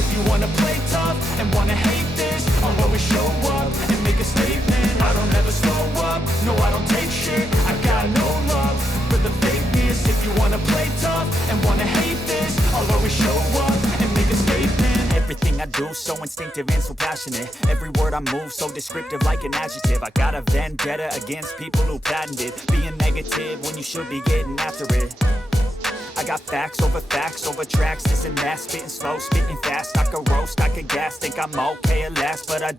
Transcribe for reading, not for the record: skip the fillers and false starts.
If you wanna play tough and wanna hate this, I'll always show up and make a statement. I don't ever slow up, no I don't take shit. I got no love for the fakeness. If you wanna play tough and wanna hate this, I'll always show up and make a statement. Everything I do so instinctive and so passionate. Every word I move so descriptive like an adjective. I got a vendetta against people who patented being negative when you should be getting after it. I got facts over tracks, this and that. Spitting slow, spitting fast, I could roast, I could gas. Think I'm okay at last, but I